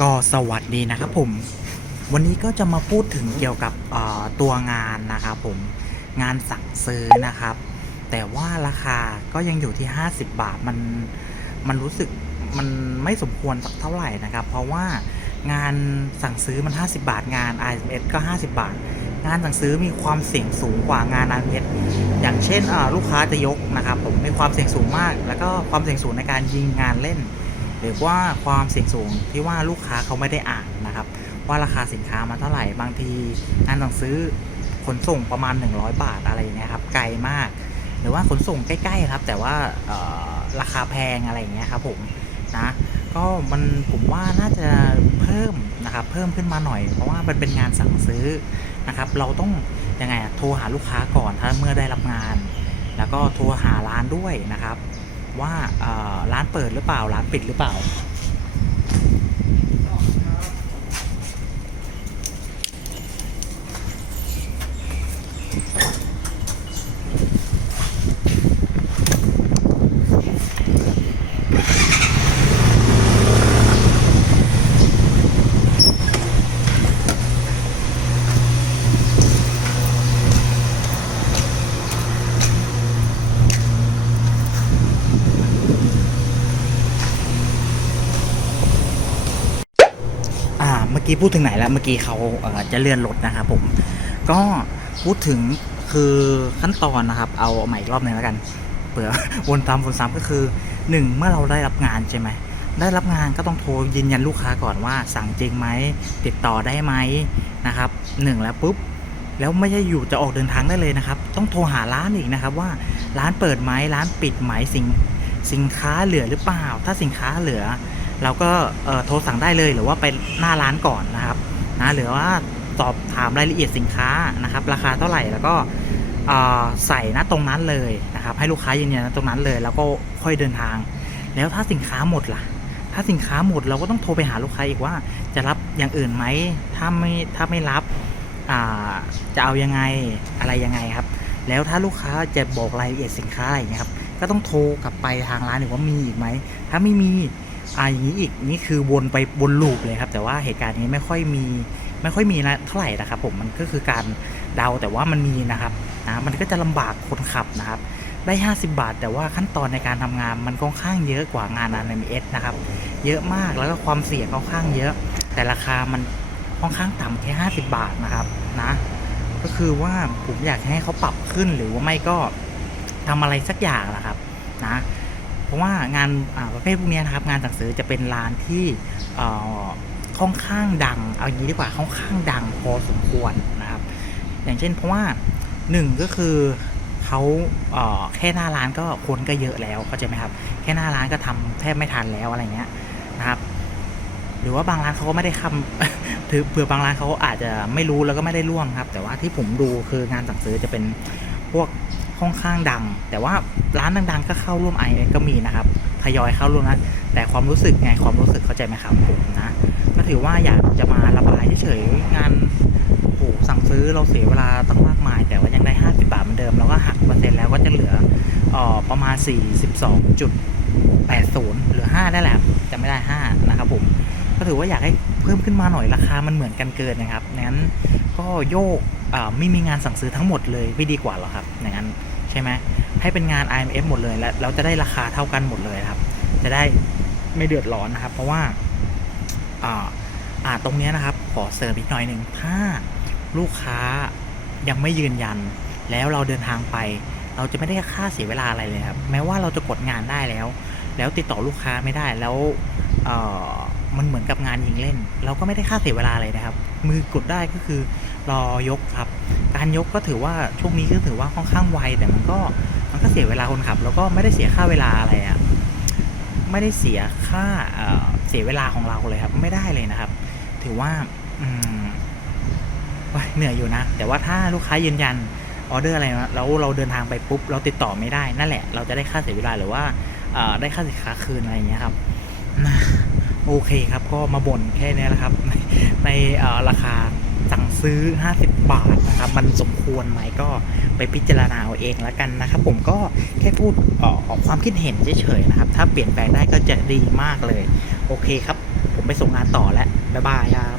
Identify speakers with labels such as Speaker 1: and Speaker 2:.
Speaker 1: ก็สวัสดีนะครับผม วันนี้ก็จะมาพูดถึงเกี่ยวกับตัวงานนะครับผมงานสั่งซื้อนะครับ แต่ว่าราคาก็ยังอยู่ที่ 50 บาทมันมันรู้สึกมันไม่สมควรสักเท่าไหร่นะครับ เพราะว่างานสั่งซื้อมัน 50 บาทงาน IMS ก็ 50 บาท งานสั่งซื้อมีความเสี่ยงสูงกว่างาน IMS อย่างเช่นลูกค้าจะยกนะครับผมมีความเสี่ยงสูงมาก แล้วก็ความเสี่ยงสูงในการยิงงานเล่น หรือว่าความเสี่ยงสูงที่ว่าลูกค้าเขาไม่ได้อ่านนะครับ ว่าราคาสินค้ามันเท่าไหร่บางทีงานสั่งซื้อขนส่งประมาณ 100 บาทอะไรอย่างเงี้ยครับไกลมาก หรือว่าขนส่งใกล้ๆครับ แต่ว่าราคาแพงอะไรอย่างเงี้ยครับผมนะก็มันผมว่าน่าจะเพิ่มนะครับเพิ่มขึ้นมาหน่อย เพราะว่ามันเป็นงานสั่งซื้อนะครับ เราต้องยังไงโทรหาลูกค้าก่อนถ้าเมื่อได้รับงาน แล้วก็โทรหาร้านด้วยนะครับ ว่าร้านเปิดหรือเปล่า ร้านปิดหรือเปล่า อ่าเมื่อกี้พูดถึงไหนแล้วเมื่อกี้เขาเอ่อจะเลื่อนรถนะครับผมก็พูดถึงคือขั้นตอนนะครับ เอาใหม่อีกรอบหนึ่งแล้วกันเผื่อวนตามวนซ้ำก็คือหนึ่งเมื่อเราได้รับงานใช่ไหมได้รับงานก็ต้องโทรยืนยันลูกค้าก่อนว่า สั่งจริงไหมติดต่อได้ไหมนะครับหนึ่งแล้วปุ๊บแล้วไม่ใช่อยู่จะออกเดินทางได้เลยนะครับ ต้องโทรหาร้านอีกนะครับว่าร้านเปิดไหมร้านปิดไหมสินสินค้าเหลือหรือเปล่า ถ้าสินค้าเหลือ เราก็โทรสั่งได้เลยหรือว่าไปหน้าร้านก่อนนะครับนะหรือว่าสอบถามรายละเอียดสินค้านะครับ ราคาเท่าไหร่แล้วก็ใส่ณตรงนั้นเลยนะครับ ให้ลูกค้ายืนยันตรงนั้นเลย แล้วก็ค่อยเดินทาง แล้วถ้าสินค้าหมดล่ะ ถ้าสินค้าหมดเราก็ต้องโทรไปหาลูกค้าอีกว่า จะรับอย่างอื่นไหมถ้าไม่ถ้าไม่รับจะเอายังไงอะไรยังไงครับ แล้วถ้าลูกค้าจะบอกรายละเอียดสินค้าอะไรอย่างเงี้ยครับก็ต้องโทรกลับไปทางร้านหรือว่ามีอีกไหมถ้าไม่มี อ่าอย่างนี้อีกนี่คือวนไปวนลูปเลยครับ แต่ว่าเหตุการณ์นี้ไม่ค่อยมีไม่ค่อยมีนะเท่าไหร่นะครับ ผมมันก็คือการเดาแต่ว่ามันมีนะครับนะมันก็จะลำบากคนขับนะครับ ได้ 50 บาท แต่ว่าขั้นตอนในการทำงานมันค่อนข้างเยอะกว่างาน RMS นะครับ เยอะมากแล้วก็ความเสี่ยงค่อนข้างเยอะ แต่ราคามันค่อนข้างต่ำแค่ 50 บาทนะครับนะ ก็คือว่าผมอยากให้เขาปรับขึ้นหรือว่าไม่ก็ทำอะไรสักอย่างนะครับนะ ราะว่างานประเภทพวกนี้นะครับงานสั่งซื้อจะเป็นร้านที่ค่อนข้างดัง เอางี้ดีกว่าค่อนข้างดังพอสมควรนะครับ อย่างเช่นเพราะว่าหนึ่งก็คือเขาเแค่หน้าร้านก็คนก็เยอะแล้วเข้าใจไหมครับ แค่หน้าร้านก็ทำแทบไม่ทันแล้วอะไรเงี้ยนะครับ หรือว่าบางร้านเขาก็ไม่ได้คำถือเผื่อบางร้านเขาอาจจะไม่รู้แล้วก็ไม่ได้ร่วมครับ แต่ว่าที่ผมดูคืองานสั่งซื้อจะเป็นพวก ค่อนข้างดัง แต่ว่าร้านดังๆ ก็เข้าร่วมไอก็มีนะครับทยอยเข้าร่วมนะแต่ความรู้สึกไงความรู้สึกเข้าใจไหมครับผมนะก็ถือว่าอยากจะมาระบายเฉยๆงานโหสั่งซื้อเราเสียเวลาตั้งมากมาย แต่ว่ายังได้ 50 บาทเหมือนเดิมแล้วก็หักเปอร์เซ็นต์แล้วก็จะเหลืออ่อประมาณ 42.80หลือ 5 ได้แหละจะไม่ได้ 5 นะครับผมก็ถือว่าอยากให้เพิ่มขึ้นมาหน่อยราคามันเหมือนกันเกินนะครับงั้นก็โยกไม่มีงานสั่งซื้อทั้งหมดเลยไม่ดีกว่าหรอครับอย่างนั้น ใช่ไหมให้เป็นงาน IMF หมดเลยแล้วเราจะได้ราคาเท่ากันหมดเลยครับ จะได้ไม่เดือดร้อนนะครับ เพราะว่าอ่าอ่าตรงเนี้ยนะครับขอเสริมอีกหน่อยหนึ่งถ้าลูกค้ายังไม่ยืนยัน แล้วเราเดินทางไป เราจะไม่ได้ค่าเสียเวลาอะไรเลยครับแม้ว่าเราจะกดงานได้แล้ว แล้วติดต่อลูกค้าไม่ได้แล้วเอ่อ มันเหมือนกับงานยิงเล่น เราก็ไม่ได้ค่าเสียเวลาเลยนะครับ มือกดได้ก็คือรอยกครับ การยกก็ถือว่าช่วงนี้ก็ถือว่าค่อนข้างไวแต่มันก็มันก็เสียเวลาคนขับ แล้วก็ไม่ได้เสียค่าเวลาอะไรอะไม่ได้เสียค่าเเสียเวลาของเราเลยครับ ไม่ได้เลยนะครับ ถือว่าอืมเหนื่อยอยู่นะ แต่ว่าถ้าลูกค้ายืนยันออเดอร์อะไรนะแล้วเราเดินทางไปปุ๊บ เราติดต่อไม่ได้นั่นแหละ เราจะได้ค่าเสียเวลาหรือว่าได้ค่าสินค้าคืนอะไรอย่างเงี้ยครับนะ โอเคครับก็มาบ่นแค่นี้แหละครับ ในราคาสั่งซื้อ 50 บาทนะครับ มันสมควรไหมก็ไปพิจารณาเอาเองแล้วกันนะครับ ผมก็แค่พูดออกความคิดเห็นเฉยๆนะครับ ถ้าเปลี่ยนแปลงได้ก็จะดีมากเลย โอเคครับ ผมไปส่งงานต่อแล้ว บ๊ายบายครับ